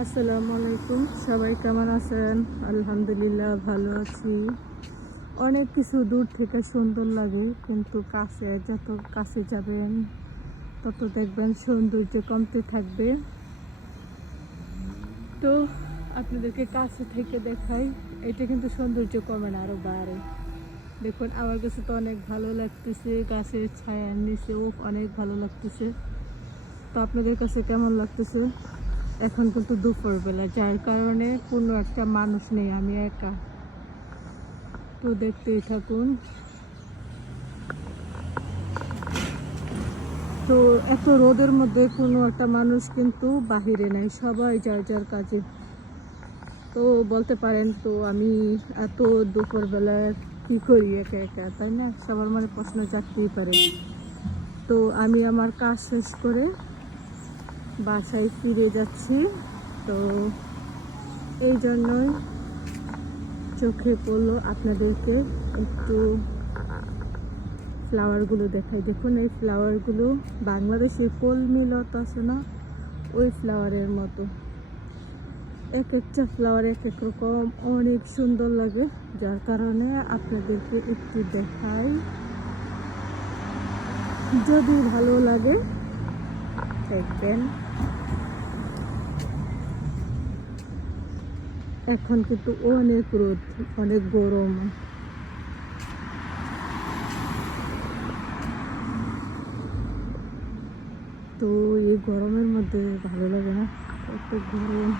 আসসালামু আলাইকুম, সবাই কেমন আছেন? আলহামদুলিল্লাহ ভালো আছি। অনেক কিছু দূর থেকে সুন্দর লাগে, কিন্তু কাছে যত কাছে যাবেন তত দেখবেন সৌন্দর্য কমতে থাকবে। তো আপনাদেরকে কাছে থেকে দেখাই, এটা কিন্তু সৌন্দর্য কমে না, আরও বাড়ে। দেখুন, আমার কাছে তো অনেক ভালো লাগতেছে, গাছের ছায়ার নিচে অনেক ভালো লাগতেছে। তো আপনাদের কাছে কেমন লাগতেছে? এখন কিন্তু দুপুরবেলা, যার কারণে কোনো একটা মানুষ নেই, আমি একা। তো দেখতেই থাকুন। তো এত রোদের মধ্যে কোনো একটা মানুষ কিন্তু বাহিরে নাই, সবাই যার যার কাজে। তো বলতে পারেন, তো আমি এত দুপুরবেলা কি করি একা একা, তাই না? সবার মনে প্রশ্ন জাগতেই পারে। তো আমি আমার কাজ শেষ করে বাসায় ফিরে যাচ্ছি। তো এই জন্যই চোখে পড়লো আপনাদেরকে একটু ফ্লাওয়ারগুলো দেখাই। দেখুন, এই ফ্লাওয়ারগুলো বাংলাদেশে কলমি লতা আছে না, ওই ফ্লাওয়ারের মতো। এক একটা ফ্লাওয়ার এক এক রকম, অনেক সুন্দর লাগে, যার কারণে আপনাদেরকে একটু দেখাই। যদি ভালো লাগে দেখবেন। এখন কিন্তু অনেক রোদ, অনেক গরম। তো এই গরমের মধ্যে ভালো লাগে না, এত গরম।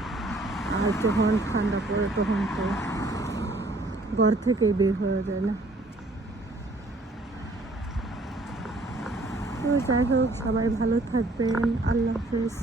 আর যখন ঠান্ডা পড়ে তখন তো ঘর থেকে বের হয়ে যায় না। তো যাই হোক, সবাই ভালো থাকবেন। আল্লাহ হাফেজ।